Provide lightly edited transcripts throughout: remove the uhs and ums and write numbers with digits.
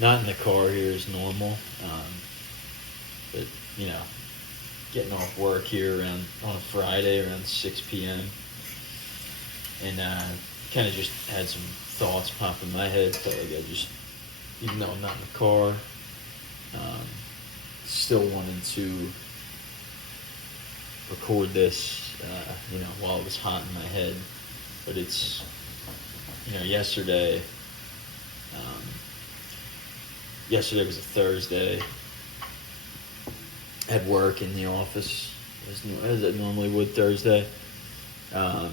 not in the car here is normal, but you know, getting off work here around on a Friday around 6 p.m. and kind of just had some thoughts pop in my head. Felt like I just, even though I'm not in the car, still wanted to record this, while it was hot in my head. But it's, yesterday. Yesterday was a Thursday. Had work in the office as I normally would Thursday. And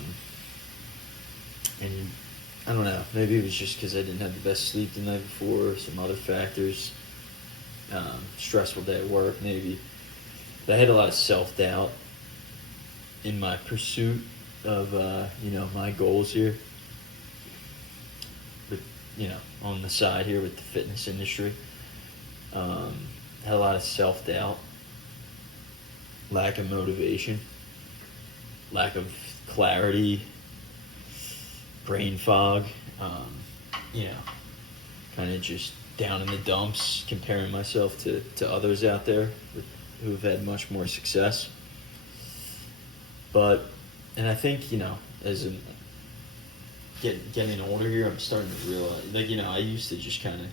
I don't know, maybe it was just because I didn't have the best sleep the night before, or some other factors. Stressful day at work, maybe. But I had a lot of self-doubt in my pursuit of, my goals here. But, on the side here with the fitness industry. Had a lot of self-doubt, lack of motivation, lack of clarity, brain fog, kind of just down in the dumps, comparing myself to others out there who've had much more success. And I think, as I'm getting older here, I'm starting to realize, I used to just kind of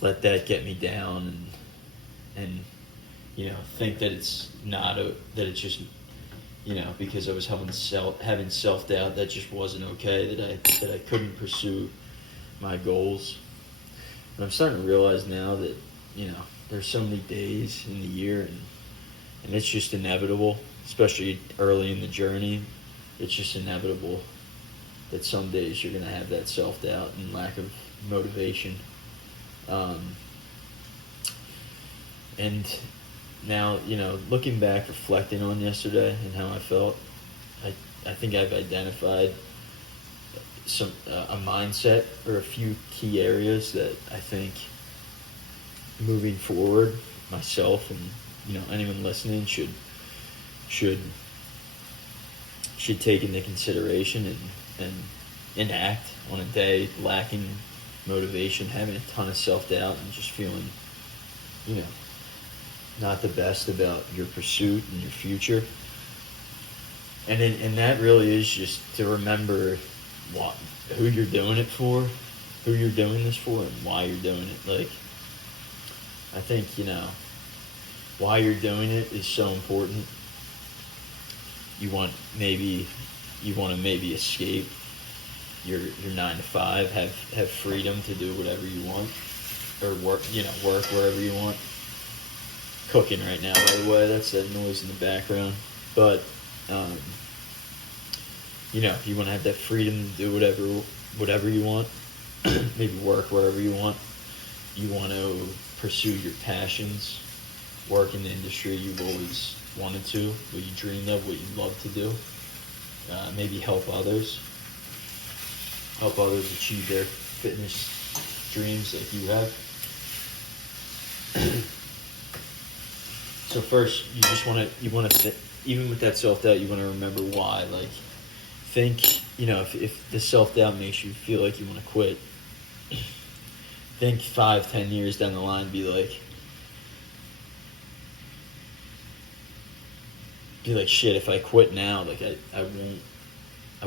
let that get me down and think that it's that it's just, because I was having self-doubt, that just wasn't okay, that I couldn't pursue my goals. And I'm starting to realize now that, there's so many days in the year and it's just inevitable, especially early in the journey. It's just inevitable that some days you're going to have that self-doubt and lack of motivation. And now, looking back, reflecting on yesterday and how I felt, I think I've identified a mindset or a few key areas that I think moving forward, myself and anyone listening should take into consideration and enact on a day lacking motivation, having a ton of self-doubt, and just feeling, not the best about your pursuit and your future. And that really is just to remember who you're doing it for, who you're doing this for, and why you're doing it. Like, I think, why you're doing it is so important. You want to maybe escape your 9 to 5, have freedom to do whatever you want, or work wherever you want. Cooking right now, by the way, that's that noise in the background. But if you want to have that freedom to do whatever you want, maybe work wherever you want. You want to pursue your passions, work in the industry you've always wanted to, what you dreamed of, what you love to do. Maybe help others achieve their fitness dreams like you have. So first, you want to even with that self-doubt, you want to remember why. Like, think, if the self-doubt makes you feel like you want to quit, think 5-10 years down the line, be like, shit, if I quit now, like I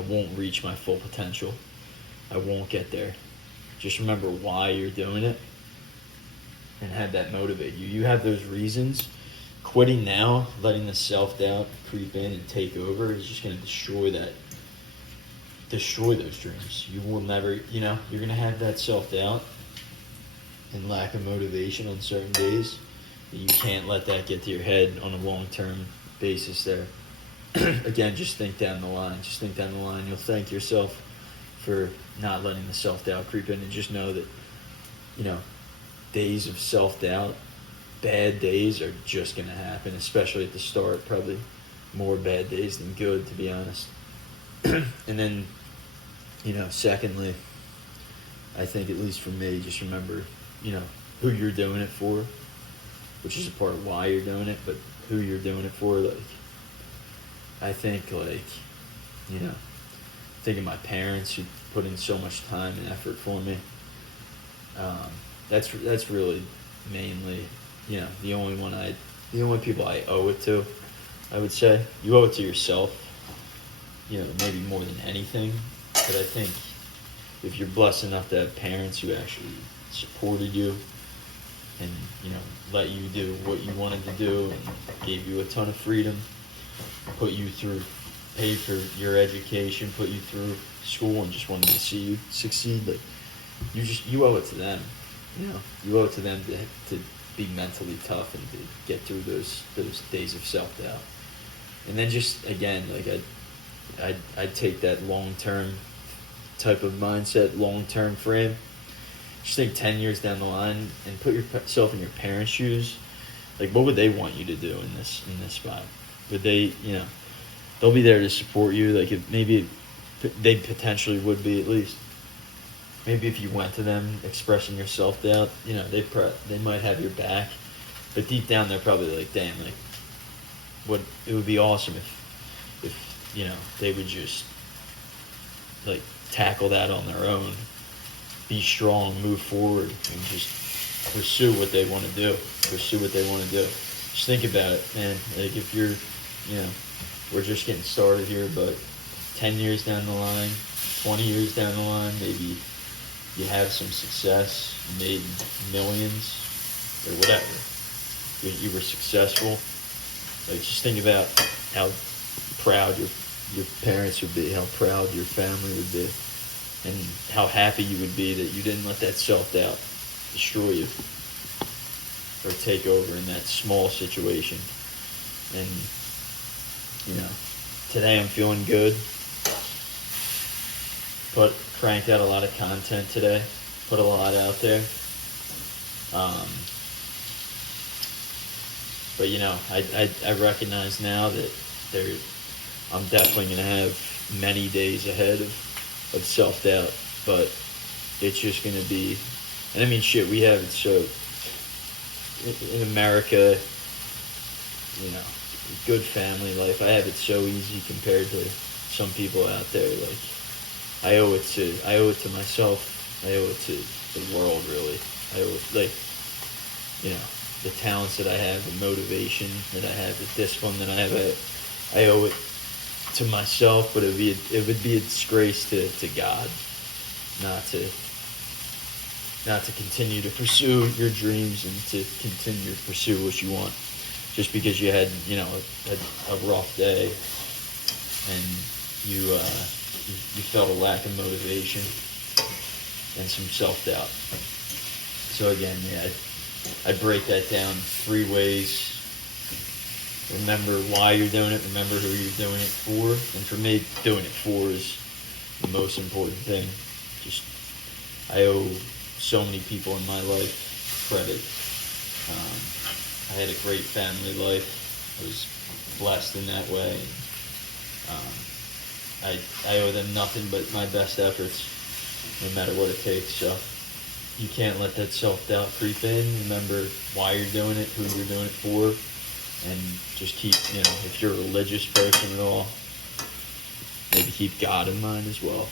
won't reach my full potential. I won't get there. Just remember why you're doing it and have that motivate you. You have those reasons. Quitting now, letting the self-doubt creep in and take over, is just going to destroy those dreams. You will never, you're going to have that self-doubt and lack of motivation on certain days. You can't let that get to your head on a long-term basis there. Again, just think down the line. You'll thank yourself for not letting the self-doubt creep in, and just know that, days of self-doubt, bad days are just going to happen, especially at the start. Probably more bad days than good, to be honest. And then, secondly, I think, at least for me, just remember, who you're doing it for, which is a part of why you're doing it, but who you're doing it for. Like, I think, think of my parents who put in so much time and effort for me. that's really mainly, the the only people I owe it to. I would say you owe it to yourself. Maybe more than anything. But I think if you're blessed enough to have parents who actually supported you and let you do what you wanted to do and gave you a ton of freedom, put you through, paid for your education, put you through school, and just wanted to see you succeed, like you owe it to them. You owe it to them to be mentally tough and to get through those days of self doubt. And then just again, like I'd take that long term type of mindset, long term frame. Just think 10 years down the line and put yourself in your parents' shoes. Like, what would they want you to do in this spot? Would they, they'll be there to support you. Like, if maybe they potentially would be, at least. Maybe if you went to them expressing your self doubt, they might have your back. But deep down, they're probably like, damn, like, it would be awesome if they would just like tackle that on their own, be strong, move forward, and just pursue what they want to do. Just think about it, man. Like, if you're, we're just getting started here, but 10 years down the line, 20 years down the line, maybe you have some success, you made millions, or whatever. You were successful. Like, just think about how proud your parents would be, how proud your family would be, and how happy you would be that you didn't let that self-doubt destroy you or take over in that small situation. And, today I'm feeling good. Cranked out a lot of content today, put a lot out there. But I recognize now that I'm definitely going to have many days ahead of self-doubt, but it's just going to be, and I mean, shit, we have it so, in America, good family life, I have it so easy compared to some people out there. Like, I owe it to myself, I owe it to the world, really. I owe it, like, the talents that I have, the motivation that I have, the discipline that I have, I owe it to myself, but it would be a disgrace to God not to continue to pursue your dreams and to continue to pursue what you want, just because you had a rough day and you felt a lack of motivation and some self-doubt. So again, I break that down 3 ways. Remember why you're doing it. Remember who you're doing it for. And for me, doing it for is the most important thing. Just, I owe so many people in my life credit. I had a great family life. I was blessed in that way. I owe them nothing but my best efforts, no matter what it takes. So you can't let that self-doubt creep in. Remember why you're doing it, who you're doing it for. And just keep, if you're a religious person at all, maybe keep God in mind as well.